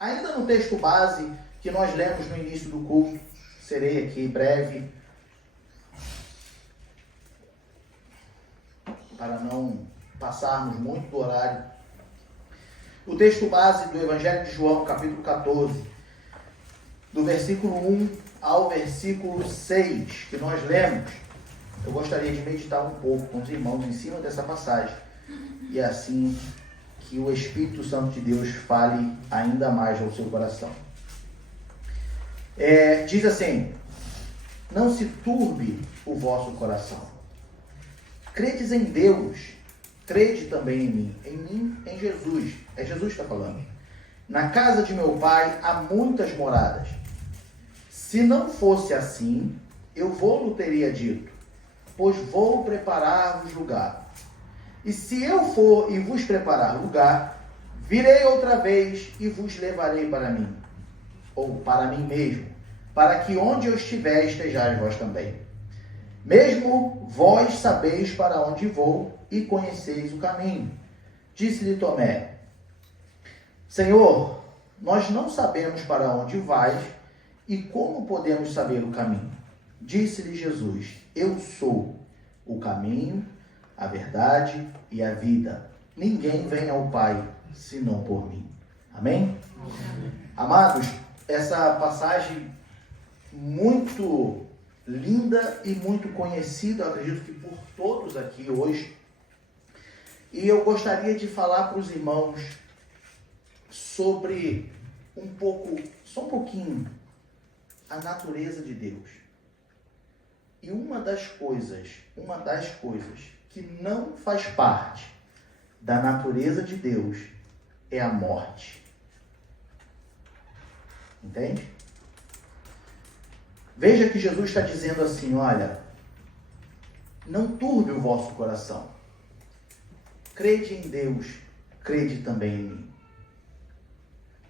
Ainda no texto base que nós lemos no início do culto, serei aqui breve, para não passarmos muito do horário. O texto base do Evangelho de João, capítulo 14, do versículo 1 ao versículo 6, que nós lemos, eu gostaria de meditar um pouco com os irmãos em cima dessa passagem, e assim que o Espírito Santo de Deus fale ainda mais ao seu coração. Diz assim: não se turbe o vosso coração. Credes em Deus, crede também em mim. Em mim, em Jesus. É Jesus que está falando. Na casa de meu Pai há muitas moradas. Se não fosse assim, eu vou-lo teria dito, pois vou preparar-vos lugar. E se eu for e vos preparar lugar, virei outra vez e vos levarei para mim, ou para mim mesmo, para que onde eu estiver estejais vós também. Mesmo vós sabeis para onde vou e conheceis o caminho. Disse-lhe Tomé: Senhor, nós não sabemos para onde vais e como podemos saber o caminho? Disse-lhe Jesus: eu sou o caminho, a verdade e a vida. Ninguém vem ao Pai senão por mim. Amém? Amém. Amados, essa passagem muito linda e muito conhecida, eu acredito que por todos aqui hoje. E eu gostaria de falar para os irmãos sobre só um pouquinho, a natureza de Deus. E uma das coisas que não faz parte da natureza de Deus é a morte. Entende? Veja que Jesus está dizendo assim, olha, não turbe o vosso coração. Crede em Deus, crede também em mim.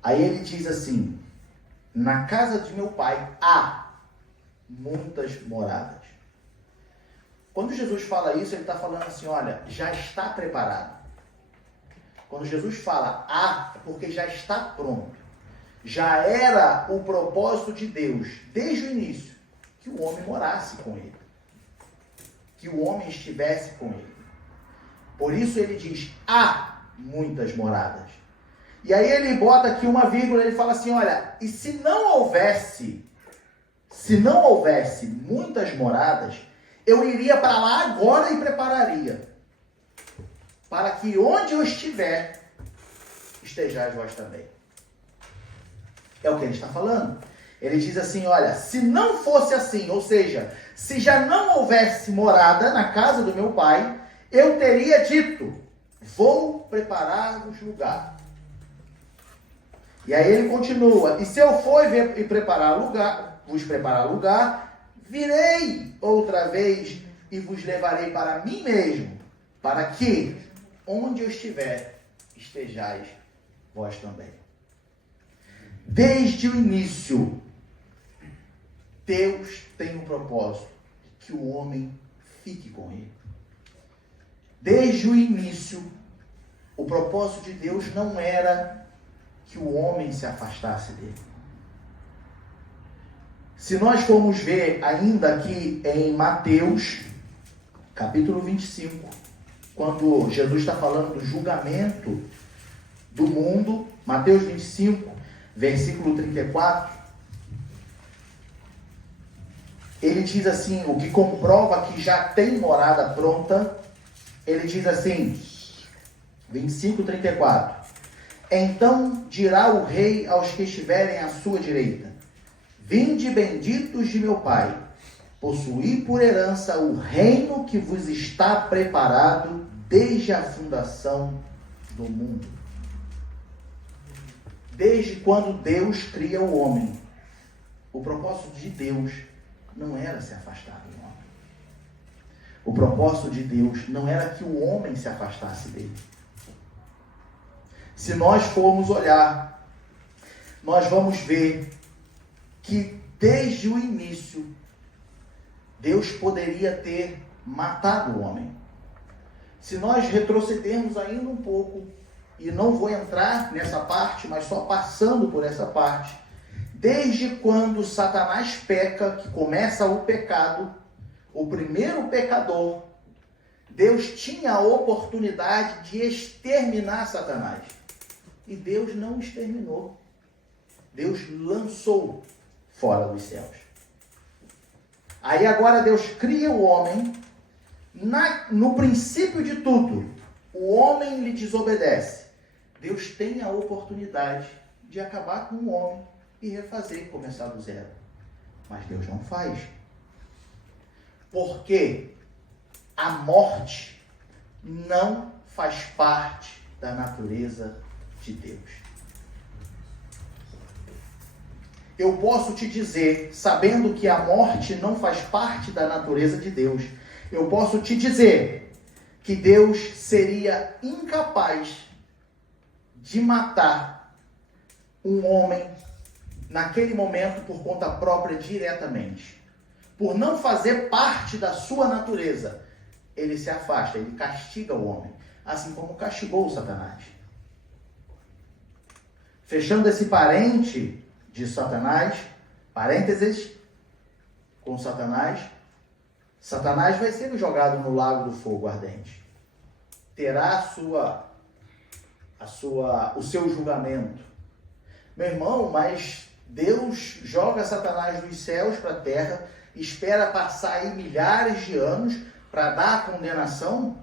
Aí ele diz assim, na casa de meu Pai há muitas moradas. Quando Jesus fala isso, ele está falando assim, olha, já está preparado. Quando Jesus fala há, é porque já está pronto. Já era o propósito de Deus, desde o início, que o homem morasse com ele. Que o homem estivesse com ele. Por isso ele diz, há muitas moradas. E aí ele bota aqui uma vírgula, ele fala assim, olha, e se não houvesse muitas moradas, eu iria para lá agora e prepararia, para que onde eu estiver, estejais vós também. É o que ele está falando. Ele diz assim, olha, se não fosse assim, ou seja, se já não houvesse morada na casa do meu Pai, eu teria dito, vou preparar-vos lugar. E aí ele continua, e se eu for e preparar lugar, vos preparar lugar, virei outra vez e vos levarei para mim mesmo, para que, onde eu estiver, estejais vós também. Desde o início, Deus tem um propósito, que o homem fique com ele. Desde o início, o propósito de Deus não era que o homem se afastasse dele. Se nós formos ver ainda aqui em Mateus, capítulo 25, quando Jesus está falando do julgamento do mundo, Mateus 25, versículo 34, ele diz assim, o que comprova que já tem morada pronta, ele diz assim, 25:34, então dirá o rei aos que estiverem à sua direita, vinde benditos de meu Pai, possuí por herança o reino que vos está preparado desde a fundação do mundo. Desde quando Deus cria o homem, o propósito de Deus não era se afastar do homem. O propósito de Deus não era que o homem se afastasse dele. Se nós formos olhar, nós vamos ver que desde o início, Deus poderia ter matado o homem. Se nós retrocedermos ainda um pouco e não vou entrar nessa parte, mas só passando por essa parte, desde quando Satanás peca, que começa o pecado, o primeiro pecador, Deus tinha a oportunidade de exterminar Satanás. E Deus não exterminou. Deus lançou fora dos céus. Aí agora Deus cria o homem. No princípio de tudo, o homem lhe desobedece. Deus tem a oportunidade de acabar com o homem e refazer, começar do zero. Mas Deus não faz. Porque a morte não faz parte da natureza de Deus. Eu posso te dizer, sabendo que a morte não faz parte da natureza de Deus, eu posso te dizer que Deus seria incapaz de matar um homem naquele momento por conta própria diretamente. Por não fazer parte da sua natureza, ele se afasta, ele castiga o homem, assim como castigou o Satanás. Fechando esse parente de Satanás, parênteses, com Satanás, Satanás vai ser jogado no lago do fogo ardente. Terá o seu julgamento. Meu irmão, mas Deus joga Satanás dos céus para a terra, espera passar aí milhares de anos para dar a condenação,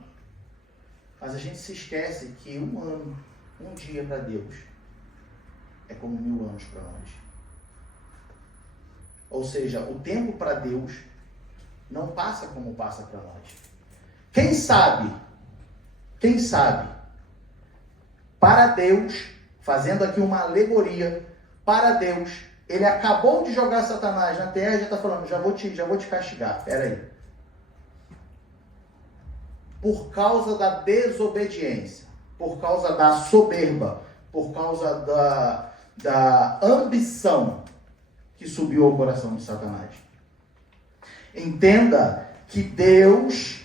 mas a gente se esquece que um ano, um dia para Deus é como 1000 anos para nós. Ou seja, o tempo para Deus não passa como passa para nós. Quem sabe, para Deus, fazendo aqui uma alegoria, para Deus, ele acabou de jogar Satanás na terra e já está falando, já vou te castigar, peraí. Por causa da desobediência, por causa da soberba, por causa da ambição que subiu ao coração de Satanás. Entenda que Deus,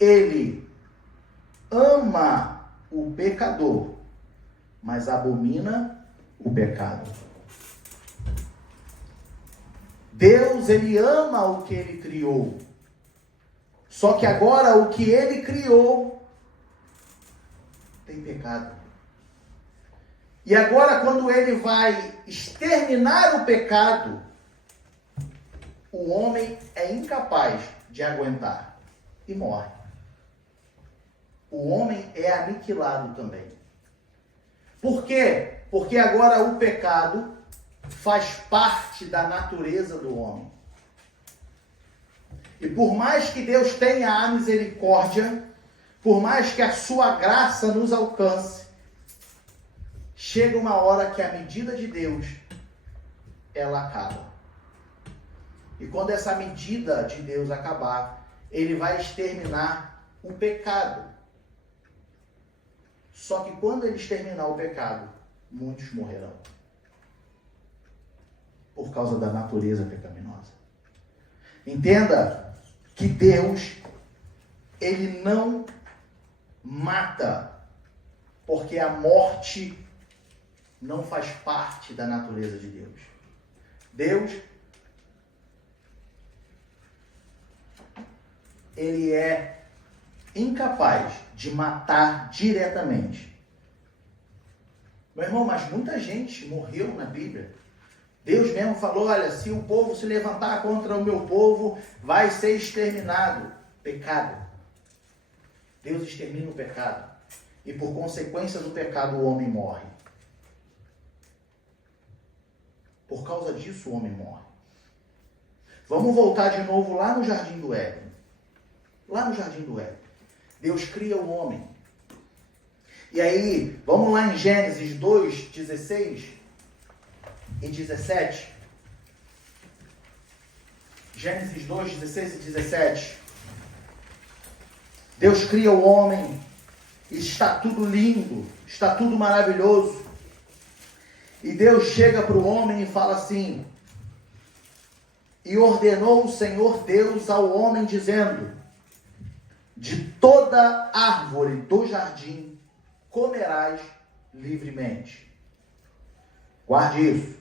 ele ama o pecador, mas abomina o pecado. Deus, ele ama o que ele criou. Só que agora o que ele criou tem pecado. E agora quando ele vai exterminar o pecado, o homem é incapaz de aguentar e morre. O homem é aniquilado também. Por quê? Porque agora o pecado faz parte da natureza do homem. E por mais que Deus tenha a misericórdia, por mais que a sua graça nos alcance, chega uma hora que a medida de Deus, ela acaba. E quando essa medida de Deus acabar, ele vai exterminar o pecado. Só que quando ele exterminar o pecado, muitos morrerão. Por causa da natureza pecaminosa. Entenda que Deus, ele não mata, porque a morte não faz parte da natureza de Deus. Deus, ele é incapaz de matar diretamente. Meu irmão, mas muita gente morreu na Bíblia. Deus mesmo falou, olha, se o povo se levantar contra o meu povo, vai ser exterminado. Pecado. Deus extermina o pecado. E por consequência do pecado, o homem morre. Por causa disso, o homem morre. Vamos voltar de novo lá no Jardim do Éden. Lá no Jardim do Éden. Deus cria o homem. E aí, vamos lá em Gênesis 2, 16 e 17. Gênesis 2, 16 e 17. Deus cria o homem. Está tudo lindo. Está tudo maravilhoso. E Deus chega para o homem e fala assim: e ordenou o Senhor Deus ao homem, dizendo: De toda árvore do jardim comerás livremente. Guarde isso.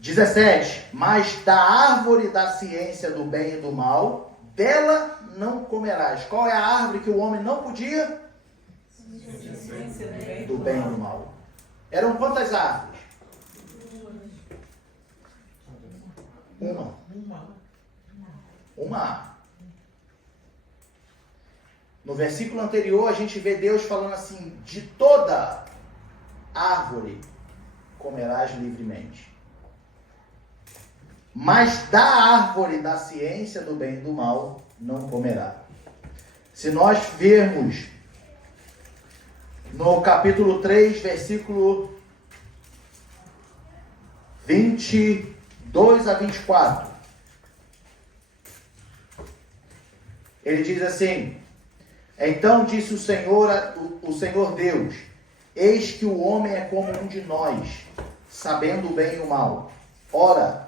17. Mas da árvore da ciência do bem e do mal, dela não comerás. Qual é a árvore que o homem não podia? Do bem e do mal. Eram quantas árvores? Uma árvore. No versículo anterior, a gente vê Deus falando assim: de toda árvore comerás livremente. Mas da árvore da ciência do bem e do mal não comerá. Se nós vermos no capítulo 3, versículo 22 a 24, ele diz assim: então disse o Senhor Deus, eis que o homem é como um de nós, sabendo o bem e o mal. Ora,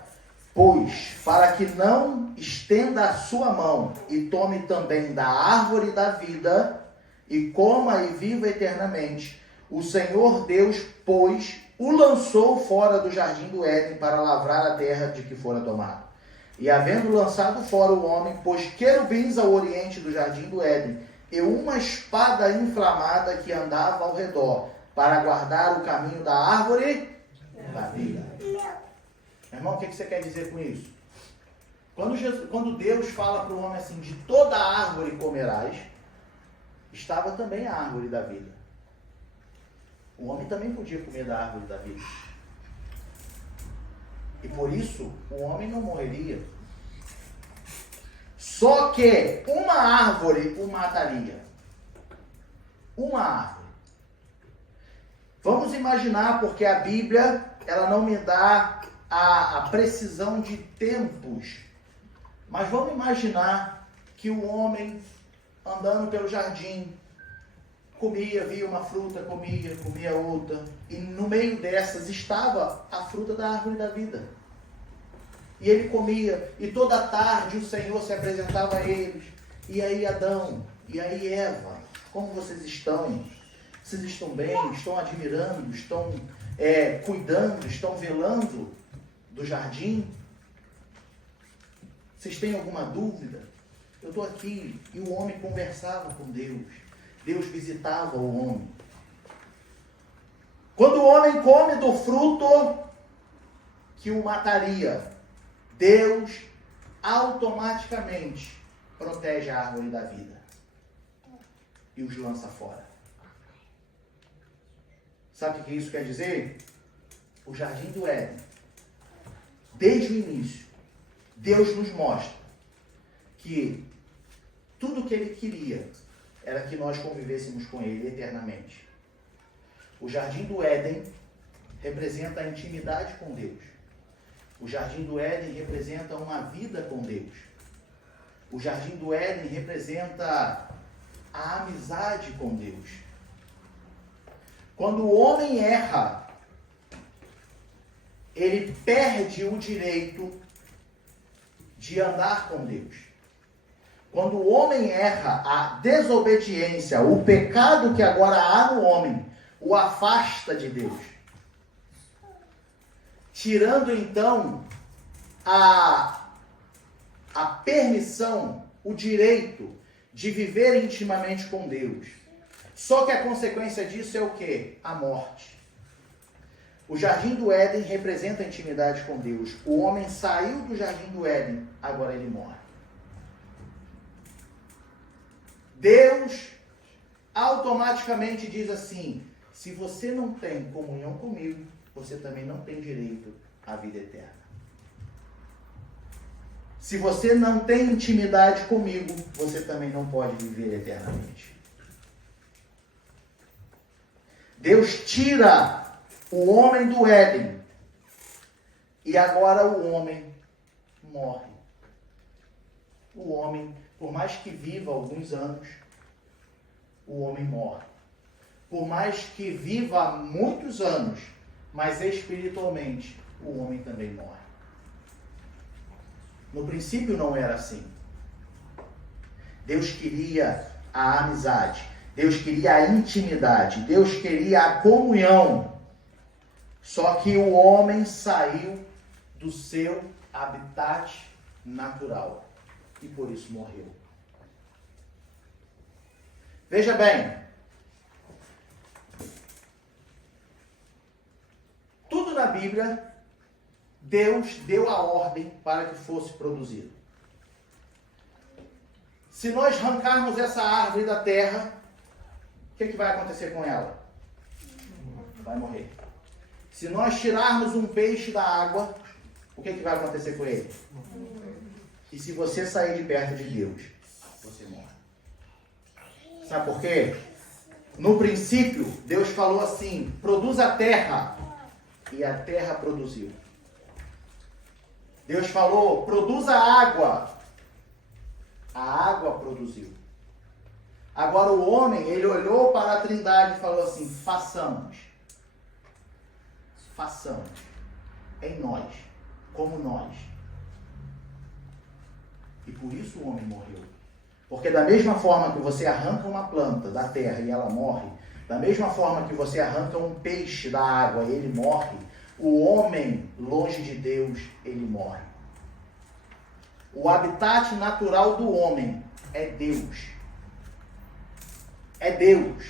pois, para que não estenda a sua mão e tome também da árvore da vida, e coma e viva eternamente, o Senhor Deus, pois, o lançou fora do jardim do Éden para lavrar a terra de que fora tomado. E havendo lançado fora o homem, pôs querubins ao oriente do jardim do Éden, e uma espada inflamada que andava ao redor, para guardar o caminho da árvore da vida. Irmão, o que você quer dizer com isso? Quando Deus fala para o homem assim, de toda árvore comerás, estava também a árvore da vida. O homem também podia comer da árvore da vida. E por isso, o homem não morreria. Só que uma árvore o mataria. Uma árvore. Vamos imaginar, porque a Bíblia, ela não me dá a precisão de tempos. Mas vamos imaginar que o homem, andando pelo jardim, comia, via uma fruta, comia outra. E no meio dessas estava a fruta da árvore da vida. E ele comia, e toda tarde o Senhor se apresentava a eles. E aí Adão, e aí Eva, como vocês estão? Vocês estão bem? Estão admirando? Estão cuidando? Estão velando do jardim? Vocês têm alguma dúvida? Eu estou aqui. E o homem conversava com Deus. Deus visitava o homem. Quando o homem come do fruto que o mataria, Deus automaticamente protege a árvore da vida e os lança fora. Sabe o que isso quer dizer? O jardim do Éden, desde o início, Deus nos mostra que tudo que Ele queria era que nós convivêssemos com Ele eternamente. O jardim do Éden representa a intimidade com Deus. O jardim do Éden representa uma vida com Deus. O jardim do Éden representa a amizade com Deus. Quando o homem erra, ele perde o direito de andar com Deus. Quando o homem erra, a desobediência, o pecado que agora há no homem, o afasta de Deus. Tirando então a permissão, o direito de viver intimamente com Deus. Só que a consequência disso é o quê? A morte. O jardim do Éden representa a intimidade com Deus. O homem saiu do jardim do Éden, agora ele morre. Deus automaticamente diz assim: se você não tem comunhão comigo, você também não tem direito à vida eterna. Se você não tem intimidade comigo, você também não pode viver eternamente. Deus tira o homem do Éden e agora o homem morre. O homem, por mais que viva alguns anos, o homem morre. Por mais que viva muitos anos, mas espiritualmente o homem também morre. No princípio não era assim. Deus queria a amizade. Deus queria a intimidade. Deus queria a comunhão. Só que o homem saiu do seu habitat natural. E por isso morreu. Veja bem. Tudo na Bíblia, Deus deu a ordem para que fosse produzido. Se nós arrancarmos essa árvore da terra, o que vai acontecer com ela? Vai morrer. Se nós tirarmos um peixe da água, o que vai acontecer com ele? E se você sair de perto de Deus, você morre. Sabe por quê? No princípio, Deus falou assim, produz a terra. E a terra produziu. Deus falou, produz a água. A água produziu. Agora o homem, ele olhou para a Trindade e falou assim, façamos. Façamos. Em nós. Como nós. E por isso o homem morreu. Porque da mesma forma que você arranca uma planta da terra e ela morre, da mesma forma que você arranca um peixe da água e ele morre, o homem, longe de Deus, ele morre. O habitat natural do homem é Deus. É Deus.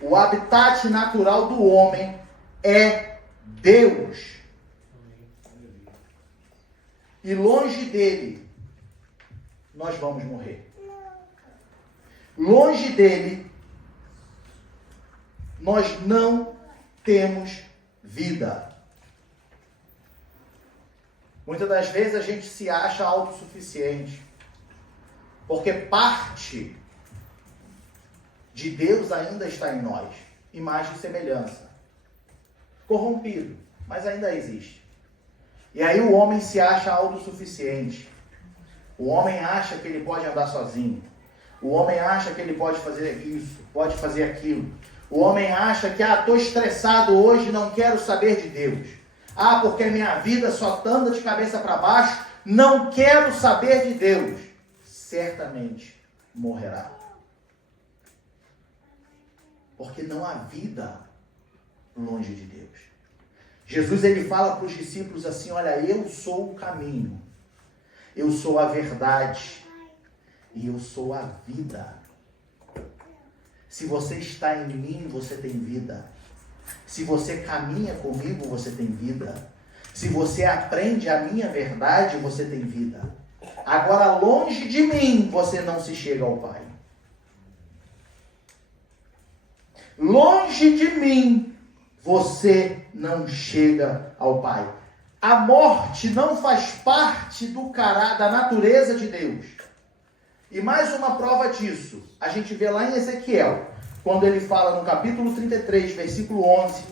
O habitat natural do homem é Deus. E longe dele, nós vamos morrer. Longe dele, nós não temos vida. Muitas das vezes a gente se acha autossuficiente, porque parte de Deus ainda está em nós, imagem e semelhança. Corrompido, mas ainda existe. E aí o homem se acha autossuficiente. O homem acha que ele pode andar sozinho. O homem acha que ele pode fazer isso, pode fazer aquilo. O homem acha que, estou estressado hoje, não quero saber de Deus. Porque minha vida só anda de cabeça para baixo, não quero saber de Deus. Certamente morrerá. Porque não há vida longe de Deus. Jesus, ele fala para os discípulos assim, olha, eu sou o caminho, eu sou a verdade e eu sou a vida. Se você está em mim, você tem vida. Se você caminha comigo, você tem vida. Se você aprende a minha verdade, você tem vida. Agora, longe de mim, você não se chega ao Pai. Longe de mim, você não chega ao Pai. A morte não faz parte da natureza de Deus. E mais uma prova disso, a gente vê lá em Ezequiel, quando ele fala no capítulo 33, versículo 11.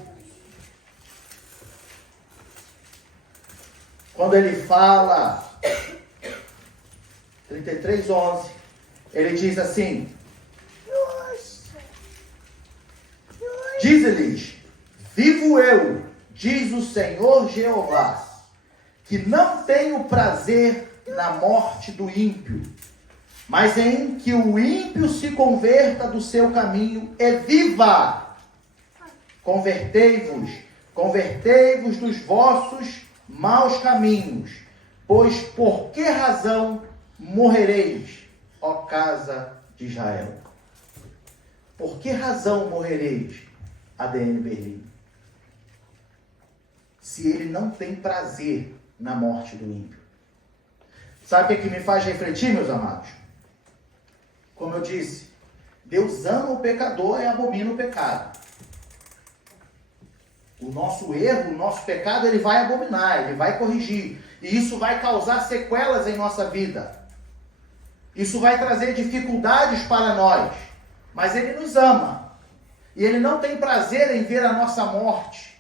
Quando ele fala, 33, 11, ele diz assim, diz-lhes, vivo eu, diz o Senhor Jeová, que não tenho prazer na morte do ímpio, mas em que o ímpio se converta do seu caminho e viva. Convertei-vos dos vossos maus caminhos, pois por que razão morrereis, ó casa de Israel? Por que razão morrereis, ADN Berlim? Se ele não tem prazer na morte do ímpio. Sabe o que me faz refletir, meus amados? Como eu disse, Deus ama o pecador e abomina o pecado. O nosso erro, o nosso pecado, ele vai abominar, ele vai corrigir. E isso vai causar sequelas em nossa vida. Isso vai trazer dificuldades para nós. Mas ele nos ama. E ele não tem prazer em ver a nossa morte.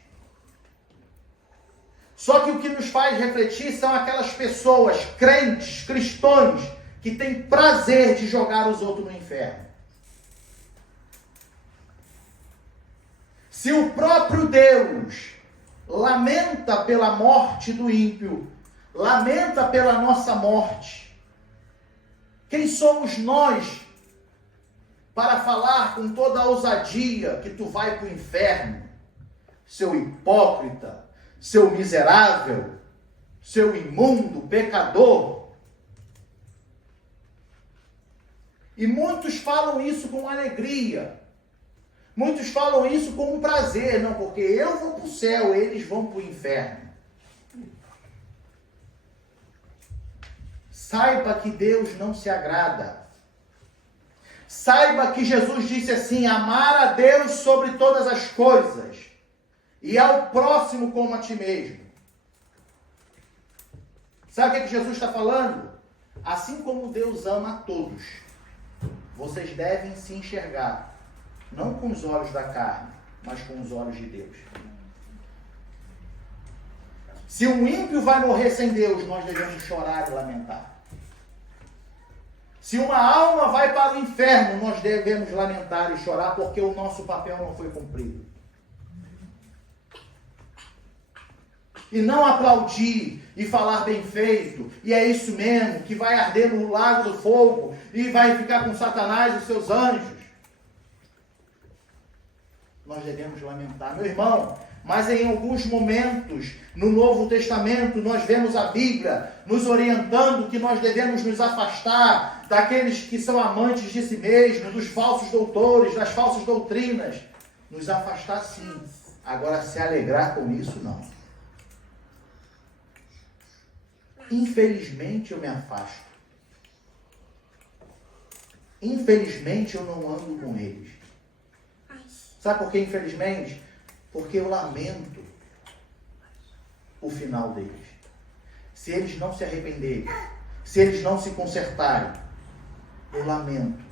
Só que o que nos faz refletir são aquelas pessoas, crentes, cristãos, que têm prazer de jogar os outros no inferno. Se o próprio Deus lamenta pela morte do ímpio, lamenta pela nossa morte, Quem somos nós para falar com toda a ousadia que tu vai para o inferno? Seu hipócrita, seu miserável, seu imundo, pecador. E muitos falam isso com alegria. Muitos falam isso com um prazer. Não, porque eu vou para o céu, eles vão para o inferno. Saiba que Deus não se agrada. Saiba que Jesus disse assim: amar a Deus sobre todas as coisas e ao próximo como a ti mesmo. Sabe o que Jesus está falando? Assim como Deus ama a todos, vocês devem se enxergar, não com os olhos da carne, mas com os olhos de Deus. Se um ímpio vai morrer sem Deus, nós devemos chorar e lamentar. Se uma alma vai para o inferno, nós devemos lamentar e chorar, porque o nosso papel não foi cumprido. E não aplaudir e falar bem feito, e é isso mesmo, que vai arder no lago do fogo, e vai ficar com Satanás e os seus anjos. Nós devemos lamentar. Meu irmão, mas em alguns momentos, no Novo Testamento, nós vemos a Bíblia nos orientando que nós devemos nos afastar daqueles que são amantes de si mesmos, dos falsos doutores, das falsas doutrinas. Nos afastar sim. Agora, se alegrar com isso, não. Infelizmente, eu me afasto. Infelizmente, eu não ando com eles. Sabe por que infelizmente? Porque eu lamento o final deles. Se eles não se arrependerem, se eles não se consertarem, eu lamento.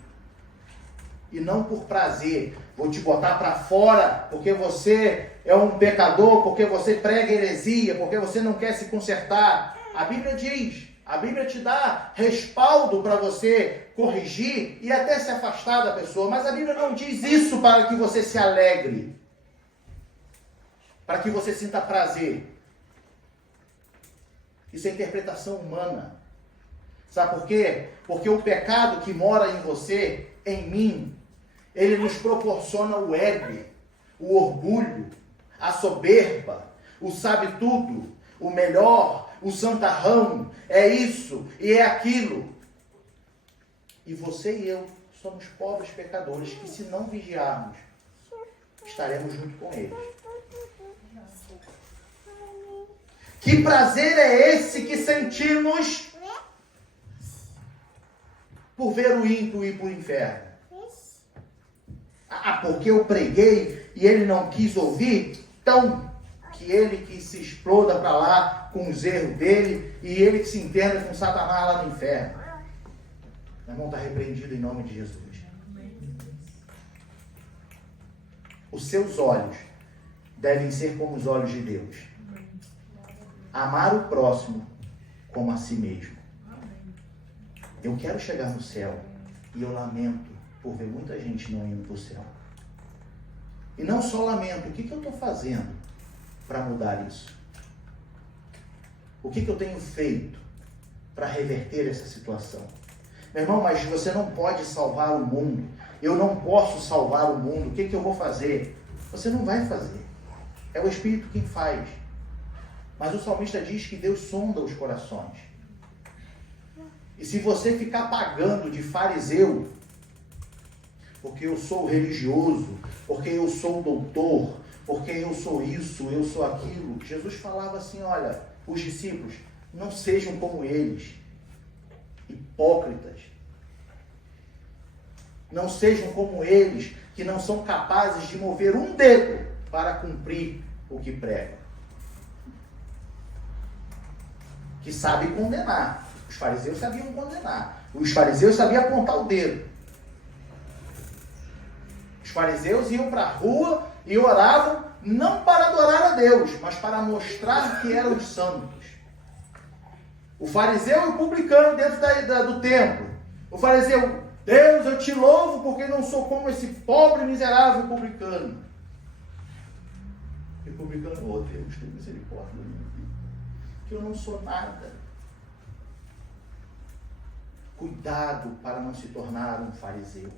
E não por prazer, vou te botar para fora, porque você é um pecador, porque você prega heresia, porque você não quer se consertar. A Bíblia diz, a Bíblia te dá respaldo para você corrigir e até se afastar da pessoa, mas a Bíblia não diz isso para que você se alegre, para que você sinta prazer. Isso é interpretação humana. Sabe por quê? Porque o pecado que mora em você, em mim, ele nos proporciona o ego, o orgulho, a soberba, o sabe tudo, o melhor, o santarrão, é isso e é aquilo. E você e eu somos pobres pecadores que, se não vigiarmos, estaremos junto com eles. Que prazer é esse que sentimos por ver o ímpio ir para o inferno? Ah, porque eu preguei e ele não quis ouvir? Então, que ele que se exploda para lá com os erros dele e ele que se entenda com Satanás lá no inferno. Meu irmão, está repreendido em nome de Jesus. Os seus olhos devem ser como os olhos de Deus. Amar o próximo como a si mesmo. Eu quero chegar no céu e eu lamento por ver muita gente não indo para o céu. E não só lamento, o que eu estou fazendo para mudar isso? O que eu tenho feito para reverter essa situação? Meu irmão, mas você não pode salvar o mundo. Eu não posso salvar o mundo. O que eu vou fazer? Você não vai fazer. É o Espírito quem faz. Mas o salmista diz que Deus sonda os corações. E se você ficar pagando de fariseu, porque eu sou religioso, porque eu sou doutor, porque eu sou isso, eu sou aquilo, Jesus falava assim, olha, os discípulos, não sejam como eles, hipócritas. Não sejam como eles, que não são capazes de mover um dedo para cumprir o que pregam. Que sabem condenar. Os fariseus sabiam condenar. Os fariseus sabiam apontar o dedo. Os fariseus iam para a rua e oravam não para adorar a Deus, mas para mostrar que eram os santos. O fariseu e o publicano dentro do templo. O fariseu, Deus, eu te louvo porque não sou como esse pobre, miserável publicano. E o publicano, oh Deus, tem misericórdia de mim, que eu não sou nada. Cuidado para não se tornar um fariseu.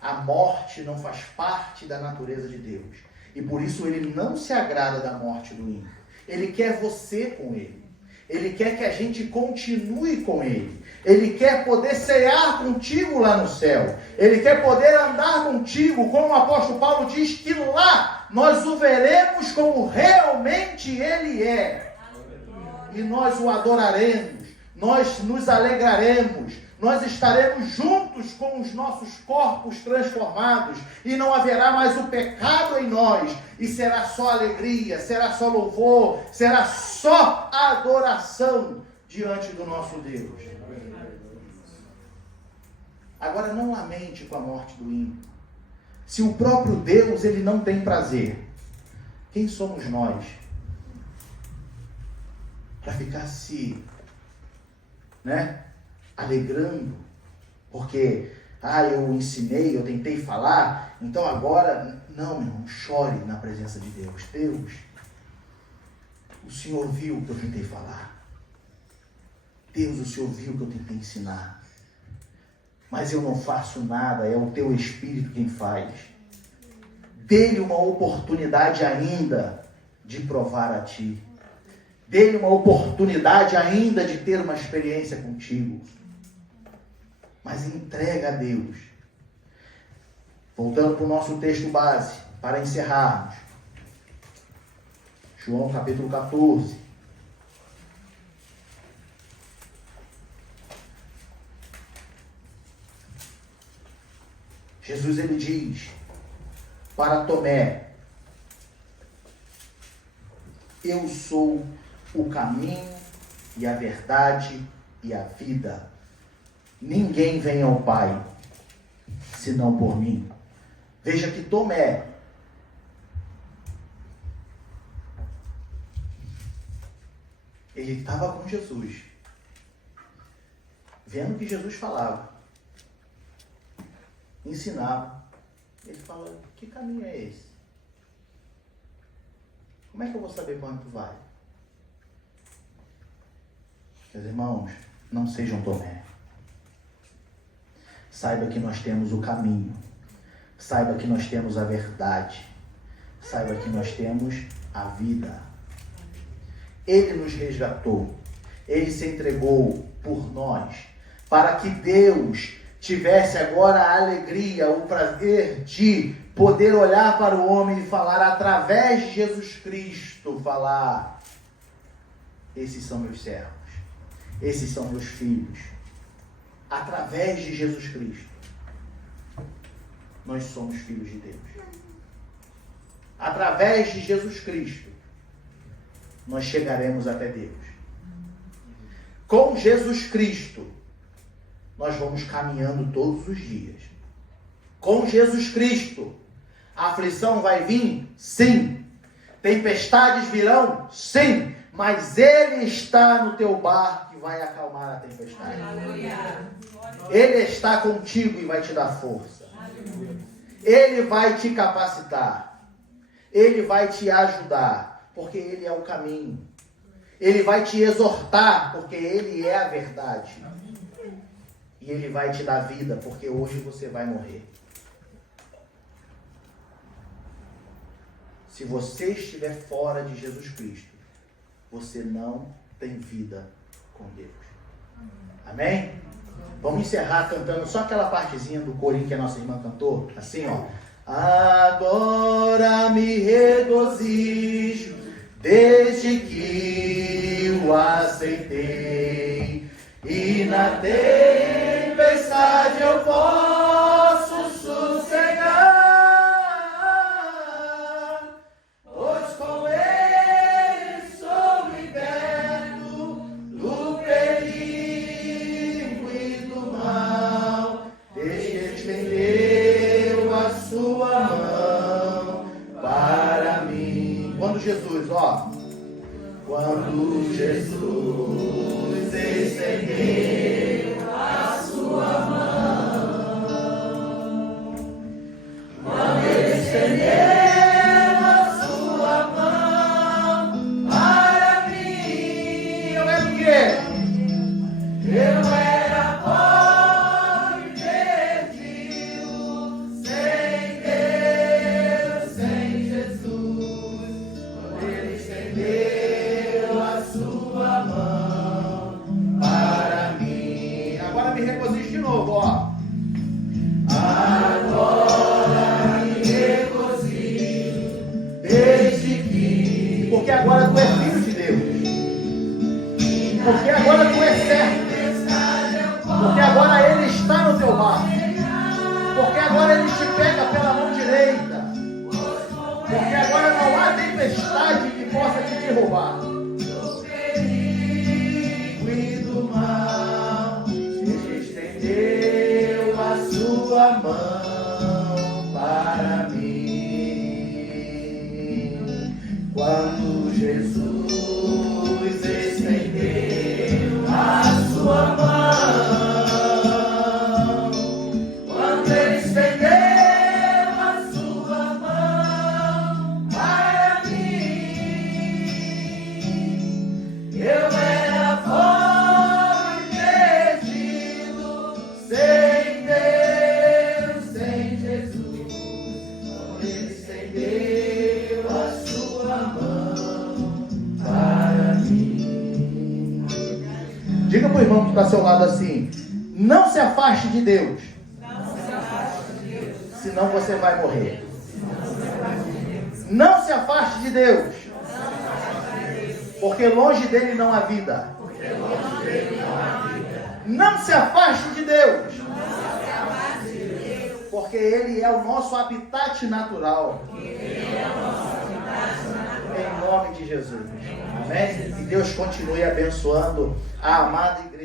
A morte não faz parte da natureza de Deus. E por isso ele não se agrada da morte do ímpio. Ele quer você com ele. Ele quer que a gente continue com ele. Ele quer poder cear contigo lá no céu. Ele quer poder andar contigo, como o apóstolo Paulo diz, que lá nós o veremos como realmente ele é. E nós o adoraremos. Nós nos alegraremos. Nós estaremos juntos com os nossos corpos transformados. E não haverá mais o pecado em nós. E será só alegria, será só louvor, será só adoração diante do nosso Deus. Agora não lamente com a morte do ímpio. Se o próprio Deus ele não tem prazer, quem somos nós para ficar se alegrando? Porque eu ensinei, eu tentei falar, então agora, não, meu irmão, chore na presença de Deus. Deus, o Senhor viu o que eu tentei falar. Deus, o Senhor viu o que eu tentei ensinar. Mas eu não faço nada, é o teu Espírito quem faz. Dê-lhe uma oportunidade ainda de provar a ti. Dê-lhe uma oportunidade ainda de ter uma experiência contigo. Mas entrega a Deus. Voltando para o nosso texto base, para encerrarmos. João capítulo 14. Jesus ele diz para Tomé: eu sou o caminho e a verdade e a vida. Ninguém vem ao Pai senão por mim. Veja que Tomé, ele estava com Jesus, vendo o que Jesus falava, ensinava. Ele fala: que caminho é esse? Como é que eu vou saber para onde tu vai? Meus irmãos, não sejam Tomé. Saiba que nós temos o caminho. Saiba que nós temos a verdade. Saiba que nós temos a vida. Ele nos resgatou. Ele se entregou por nós, para que Deus tivesse agora a alegria, o prazer de poder olhar para o homem e falar através de Jesus Cristo, falar: esses são meus servos, esses são meus filhos. Através de Jesus Cristo, nós somos filhos de Deus. Através de Jesus Cristo, nós chegaremos até Deus. Com Jesus Cristo, nós vamos caminhando todos os dias. Com Jesus Cristo, a aflição vai vir? Sim. Tempestades virão? Sim. Mas Ele está no teu barco e vai acalmar a tempestade. Aleluia. Ele está contigo e vai te dar força. Aleluia. Ele vai te capacitar. Ele vai te ajudar, porque Ele é o caminho. Ele vai te exortar, porque Ele é a verdade. E Ele vai te dar vida, porque hoje você vai morrer. Se você estiver fora de Jesus Cristo, você não tem vida com Deus. Amém? Vamos encerrar cantando só aquela partezinha do corinho que a nossa irmã cantou. Assim, ó. Agora me regozijo, desde que o aceitei, e na tempestade eu posso sossegar, pois com Ele sou liberto do perigo e do mal, desde que estendeu a sua mão para mim. Quando Jesus, quando Jesus estendeu a sua mão, quando Ele estendeu a sua mão para mim, eu quero o quê? Jesus estendeu a sua mão. Quando ele estendeu a sua mão para mim, eu era pobre, perdido, sem Deus, sem Jesus. Quando ele estendeu a sua mão para mim. Diga para o irmão que está ao seu lado assim: não se afaste de Deus, senão você vai morrer. Não se afaste de Deus, porque longe dele não há vida. Não se afaste de Deus, porque ele é o nosso habitat natural. Em nome de Jesus. Amém? E Deus continue abençoando a amada igreja.